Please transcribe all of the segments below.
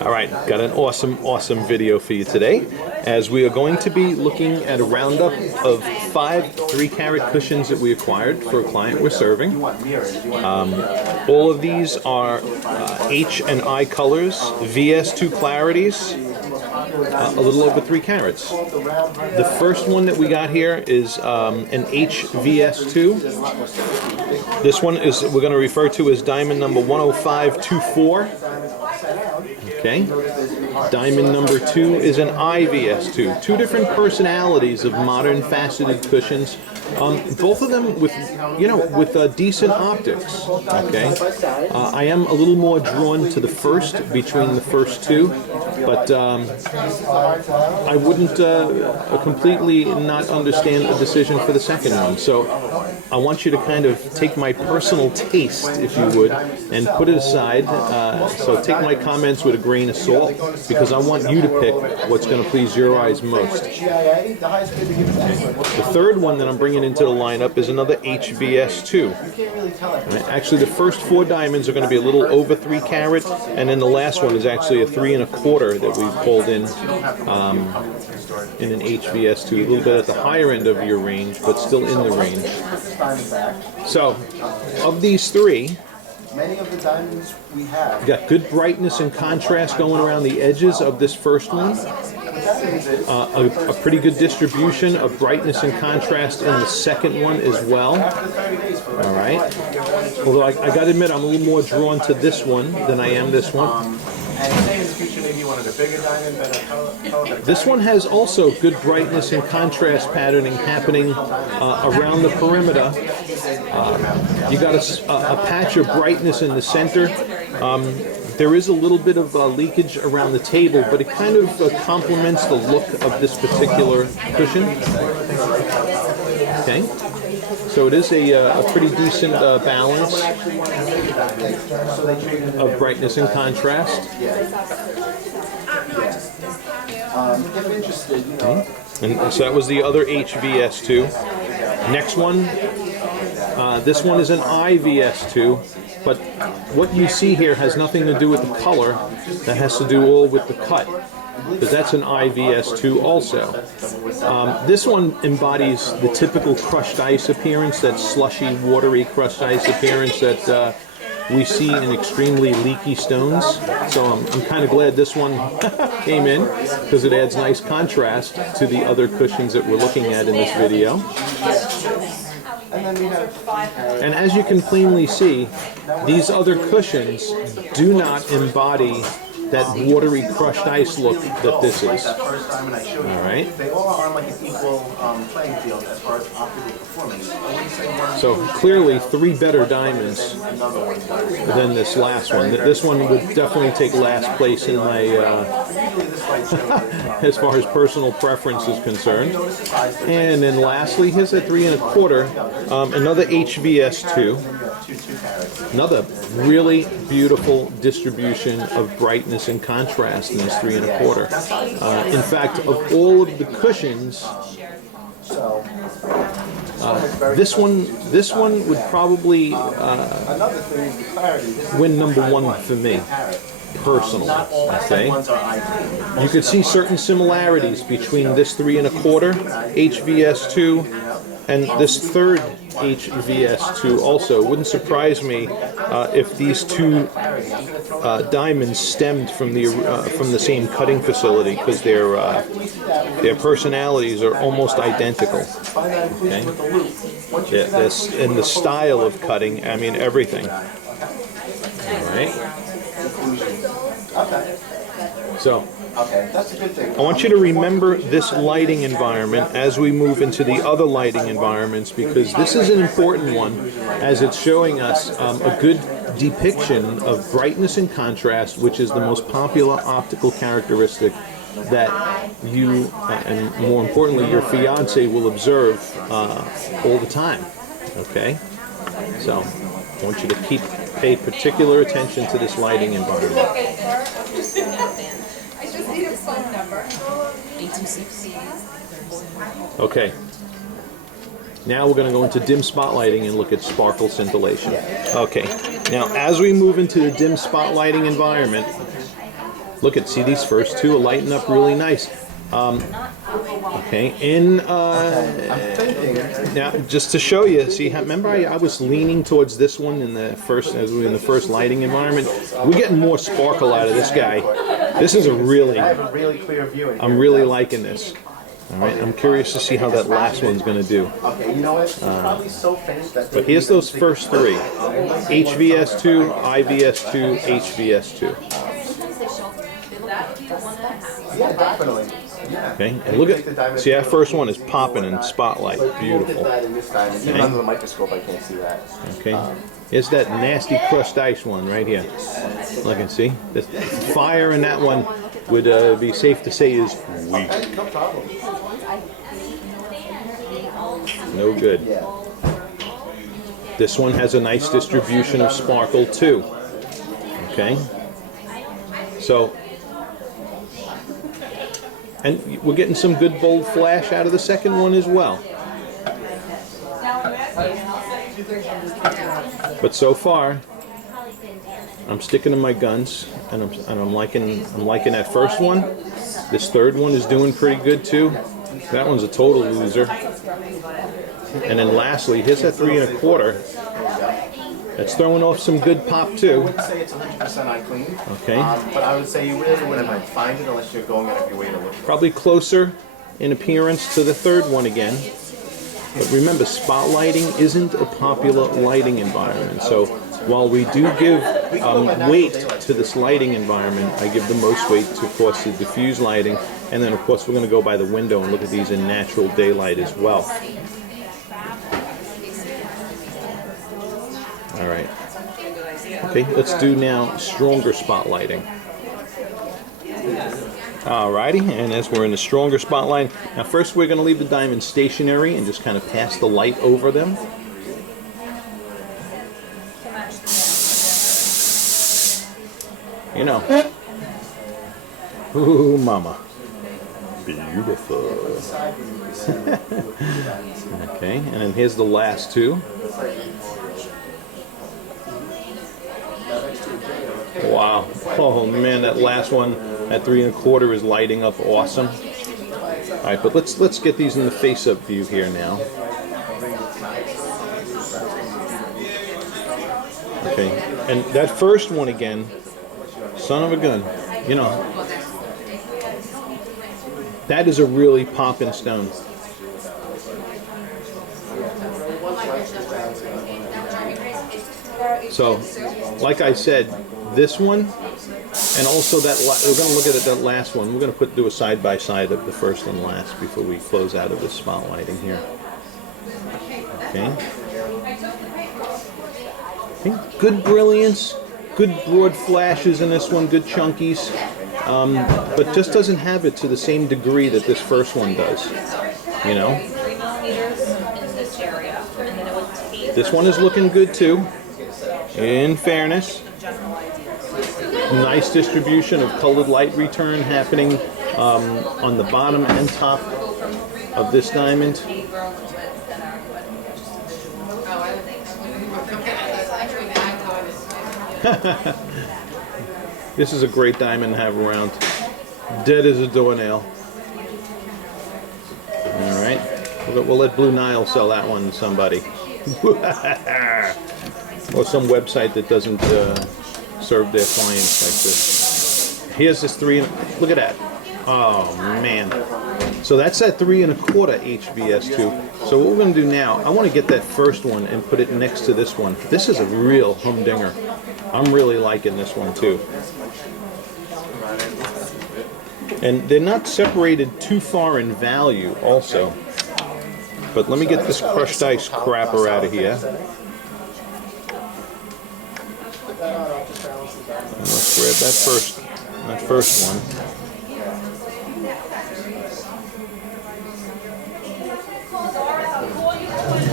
All right, got an awesome video for you today, as we are going to be looking at a roundup of 5 3-carat cushions that we acquired for a client we're serving. All of these are H and I colors, VS2 clarities, a little over 3 carats. The first one that we got here is an HVS2. This one is we're going to refer to as diamond number 10524. Okay. Diamond number 2 is an IVS2. Two different personalities of modern faceted cushions. Both of them with, with decent optics. Okay. I am a little more drawn to the first between the first two, but I wouldn't completely not understand the decision for the second one. So I want you to kind of take my personal taste, if you would, and put it aside. So take my comments with a grain of salt, because I want you to pick what's going to please your eyes most. The third one that I'm bringing into the lineup is another HVS2. Right. Actually, the first 4 diamonds are going to be a little over 3 carat, and then the last one is actually a 3 1/4 that we pulled in an HVS2. A little bit at the higher end of your range, but still in the range. So, of these 3, many of the diamonds we have. got good brightness and contrast going around the edges of this first one. A pretty good distribution of brightness and contrast in the second one as well. All right. Although I got to admit, I'm a little more drawn to this one than I am this one. This one has also good brightness and contrast patterning happening around the perimeter. You got a patch of brightness in the center. There is a little bit of leakage around the table, but it kind of complements the look of this particular cushion. Okay, so it is a pretty decent balance of brightness and contrast. Okay. And so that was the other HVS2. Next one, this one is an IVS2. But what you see here has nothing to do with the color. That has to do all with the cut, because that's an IVS2 also. This one embodies the typical crushed ice appearance, that slushy, watery crushed ice appearance that we see in extremely leaky stones. So I'm kind of glad this one came in, because it adds nice contrast to the other cushions that we're looking at in this video. And as you can plainly see, these other cushions do not embody that watery crushed ice look that this is. All right. So clearly 3 better diamonds than this last one. This one would definitely take last place in my, as far as personal preference is concerned. And then lastly, here's a 3 1/4, another HVS2. Another really beautiful distribution of brightness and contrast in this 3 1/4. In fact, of all of the cushions, this one would probably win number 1 for me, personally. Okay, you could see certain similarities between this 3 1/4 HVS2 and this third HVS2 also. Wouldn't surprise me if these 2 diamonds stemmed from the same cutting facility, because their personalities are almost identical. Okay, yeah, in the style of cutting, I mean everything. All right. So, I want you to remember this lighting environment as we move into the other lighting environments, because this is an important one, as it's showing us a good depiction of brightness and contrast, which is the most popular optical characteristic that you, and more importantly, your fiance will observe all the time. Okay? So, I want you to pay particular attention to this lighting environment. Okay. Now we're going to go into dim spotlighting and look at sparkle scintillation. Okay. Now, as we move into the dim spotlighting environment, Look at, see these first two are lighting up really nice. Okay, now just to show you, see, remember I was leaning towards this one in the first, as we were in the first lighting environment. We're getting more sparkle out of this guy. This is a really, I have a really clear view. I'm really liking this. All right, I'm curious to see how that last one's going to do. Okay, you know what? It's probably so faint that. But here's those first three: HVS2, IVS2, HVS2. Yeah, definitely. Yeah. Okay, and look at, see, that first one is popping in spotlight. Beautiful. Even under the microscope, I can't see that. Okay, here's that nasty crushed ice one right here. Look and see, the fire in that one would be safe to say is weak. No problem. No good. This one has a nice distribution of sparkle too. Okay, so. And we're getting some good bold flash out of the second one as well. But so far, I'm sticking to my guns, and I'm liking that first one. This third one is doing pretty good too. That one's a total loser. And then lastly, here's that 3 1/4. It's throwing off some good pop too. I wouldn't say it's 100% eye clean. Okay. But I would say you really wouldn't find it unless you're going out of your way to look. Probably closer in appearance to the third one again. But remember, spotlighting isn't a popular lighting environment. So while we do give weight to this lighting environment, I give the most weight to, of course, the diffuse lighting. And then, of course, we're going to go by the window and look at these in natural daylight as well. All right. Okay, let's do now stronger spotlighting. Alrighty, and as we're in the stronger spotlight, now first we're going to leave the diamonds stationary and just kind of pass the light over them. You know. Ooh, mama. Beautiful. Okay, and then here's the last two. Wow. Oh man, that last one at 3 1/4 is lighting up awesome. All right, but let's get these in the face-up view here now. Okay, and that first one again, son of a gun, you know, that is a really poppin' stone. So, like I said, this one, and also that we're going to look at that last one. We're going to do a side by side of the first and last before we close out of this spotlighting here. Okay. Okay. Good brilliance, good broad flashes in this one, good chunkies, but just doesn't have it to the same degree that this first one does. You know. This one is looking good too. In fairness. Nice distribution of colored light return happening on the bottom and top of this diamond. This is a great diamond to have around. Dead as a doornail. Alright. We'll let Blue Nile sell that one to somebody. Or some website that doesn't serve their clients like this. Here's this 3 look at that. Oh man. So that's that 3 1/4 HVS2. So what we're going to do now, I want to get that first one and put it next to this one. This is a real humdinger. I'm really liking this one too. And they're not separated too far in value also. But let me get this crushed ice crapper out of here. And let's grab that first one.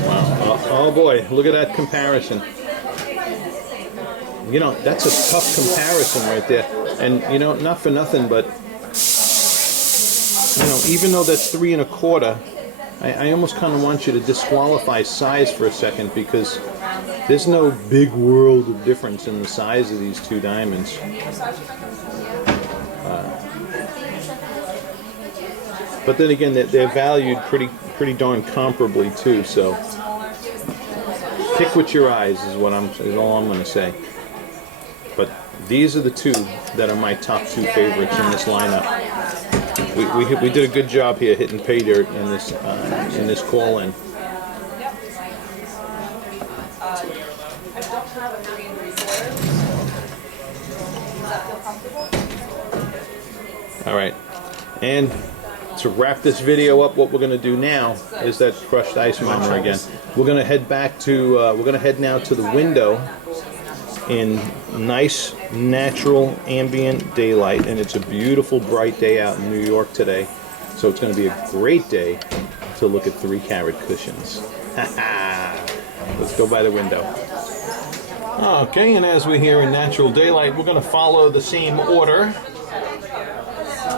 Wow. Oh boy, look at that comparison. You know, that's a tough comparison right there. And you know, not for nothing, but you know, even though that's 3 1/4, I almost kind of want you to disqualify size for a second, because there's no big world of difference in the size of these two diamonds. But then again, they're valued pretty darn comparably too. So pick with your eyes is all I'm going to say. But these are the two that are my top two favorites in this lineup. We did a good job here hitting pay dirt in this call in. All right, and to wrap this video up, what we're going to do now is that crushed ice miner again. We're going to head back to we're going to head now to the window in nice natural ambient daylight, and it's a beautiful bright day out in New York today, so it's going to be a great day to look at 3-carat cushions. Let's go by the window. Okay, and as we're here in natural daylight, we're going to follow the same order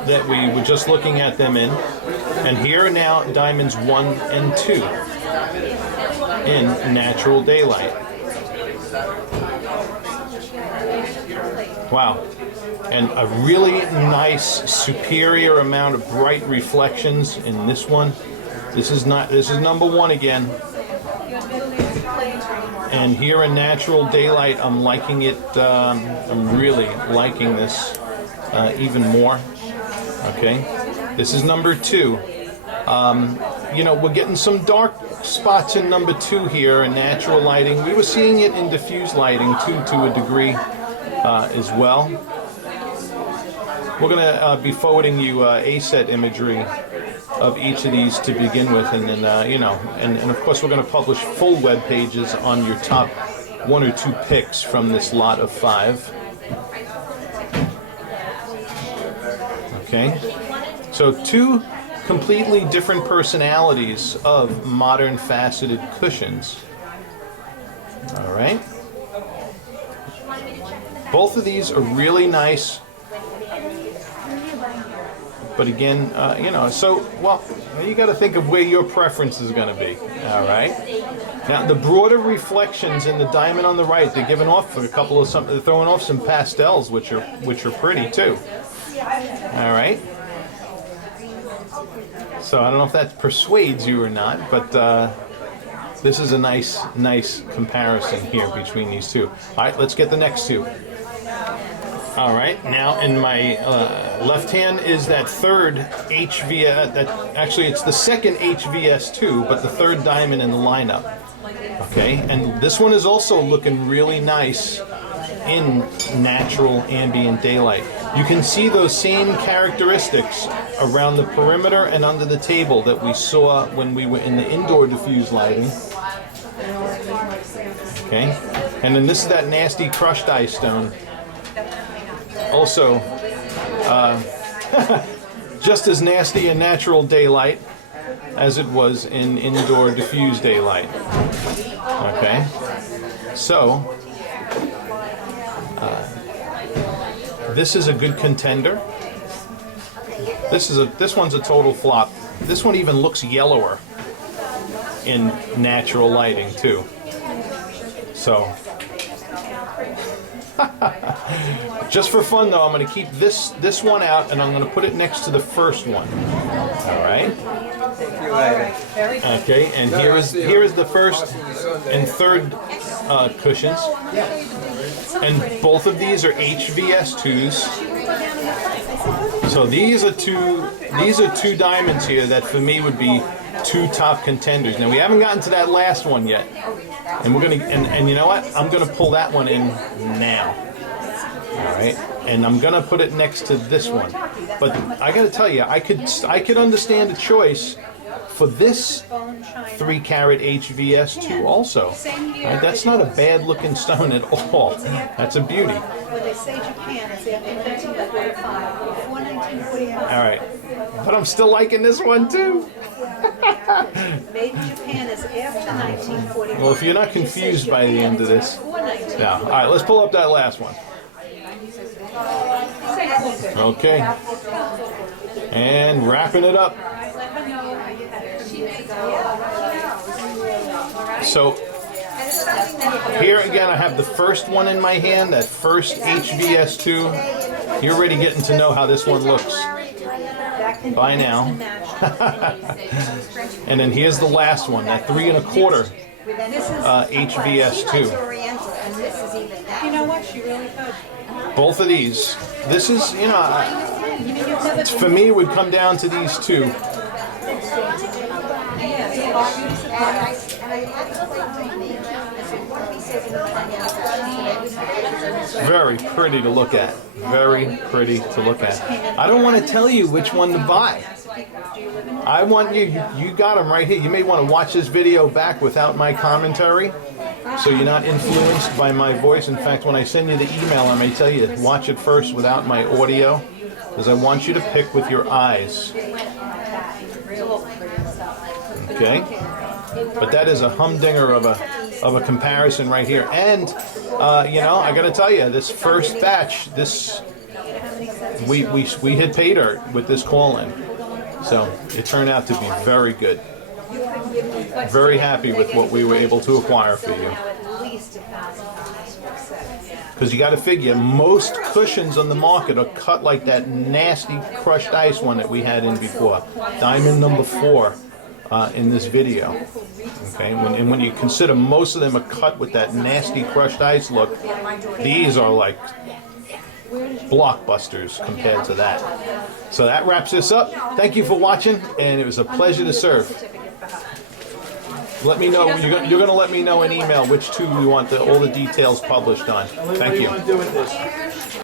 that we were just looking at them in. And here are now diamonds 1 and 2 in natural daylight. Wow. And a really nice superior amount of bright reflections in this one. This is number 1 again. And here in natural daylight, I'm liking it. I'm really liking this even more. Okay, this is number 2. You know, we're getting some dark spots in number 2 here in natural lighting. We were seeing it in diffuse lighting too, to a degree as well. We're going to be forwarding you A-set imagery of each of these to begin with, and then you know, and of course we're going to publish full web pages on your top 1 or 2 picks from this lot of 5. Okay, so 2 completely different personalities of modern faceted cushions. All right, both of these are really nice. But again, you know, so, well, you got to think of where your preference is going to be. All right. Now, the broader reflections in the diamond on the right, they're giving off a couple of they're throwing off some pastels, which are pretty too. All right. So I don't know if that persuades you or not, but this is a nice comparison here between these two. All right, let's get the next 2. All right, now in my left hand is that third actually it's the second HVS2, but the third diamond in the lineup. Okay, and this one is also looking really nice in natural ambient daylight. You can see those same characteristics around the perimeter and under the table that we saw when we were in the indoor diffuse lighting. Okay, and then this is that nasty crushed ice stone. Also, just as nasty in natural daylight as it was in indoor diffuse daylight. Okay, so this is a good contender. This one's a total flop. This one even looks yellower in natural lighting too. So. Just for fun though, I'm going to keep this one out, and I'm going to put it next to the first one. All right. Okay, and here is the first and third cushions, and both of these are HVS2s. So these are two diamonds here that for me would be 2 top contenders. Now we haven't gotten to that last one yet, and we're gonna and you know what? I'm gonna pull that one in now. All right, and I'm gonna put it next to this one. But I got to tell you, I could understand a choice for this 3-carat HVS2 also. Right? That's not a bad looking stone at all. That's a beauty. All right, but I'm still liking this one too. Made in Japan is after 1941. Well, if you're not confused by the end of this, yeah. All right, let's pull up that last one. Okay, and wrapping it up. So here again, I have the first one in my hand, that first HVS2. You're already getting to know how this one looks by now. And then here's the last one, that 3 1/4 This is HVS2. Oriental, and this is even that. You know what? She really could. Both of these. This is, you know, for me, it would come down to these two. Very pretty to look at. Very pretty to look at. I don't want to tell you which one to buy. I want you got them right here. You may want to watch this video back without my commentary, so you're not influenced by my voice. In fact, when I send you the email, I may tell you, watch it first without my audio, because I want you to pick with your eyes. Okay? But that is a humdinger of a comparison right here. And, you know, I got to tell you, this first batch, we hit pay dirt with this call-in. So it turned out to be very good. Very happy with what we were able to acquire for you. Because you got to figure, most cushions on the market are cut like that nasty crushed ice one that we had in before. Diamond number 4 in this video. Okay, and when you consider most of them are cut with that nasty crushed ice look, these are like blockbusters compared to that. So that wraps this up. Thank you for watching, and it was a pleasure to serve. Let me know. You're going to let me know in email which two you want all the details published on. Thank you.